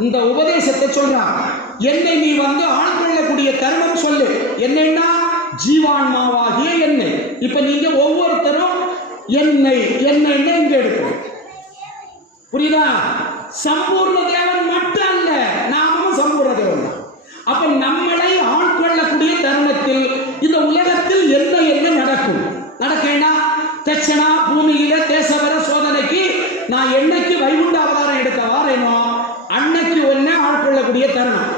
இந்த உபதேசத்தை சொல்றான். என்னை நீ வந்து ஆட்கொள்ளக்கூடிய தருணம் சொல்லு. என்னன்னா ஜீவான்மாவாகிய எண்ணெய். இப்ப நீங்க ஒவ்வொருத்தரும் எண்ணெய் எண்ணெய்னா இங்க எடுக்கணும். புரியுதா? சம்பூர்ண தேவன் மட்டும் அல்ல, நாமும் சம்பூர்ண தேவன். அப்ப நம்மளை ஆட்கொள்ளக்கூடிய தருணத்தில் இந்த உலகத்தில் என்ன என்ன நடக்கும்? நடக்கேன்னா தட்சணா பூமியில தேசவர சோதனைக்கு நான் என்னைக்கு வைகுண்ட அவதாரம் எடுக்க வாரேனோ அன்னைக்கு ஒன்னே ஆட்கொள்ளக்கூடிய தருணம்.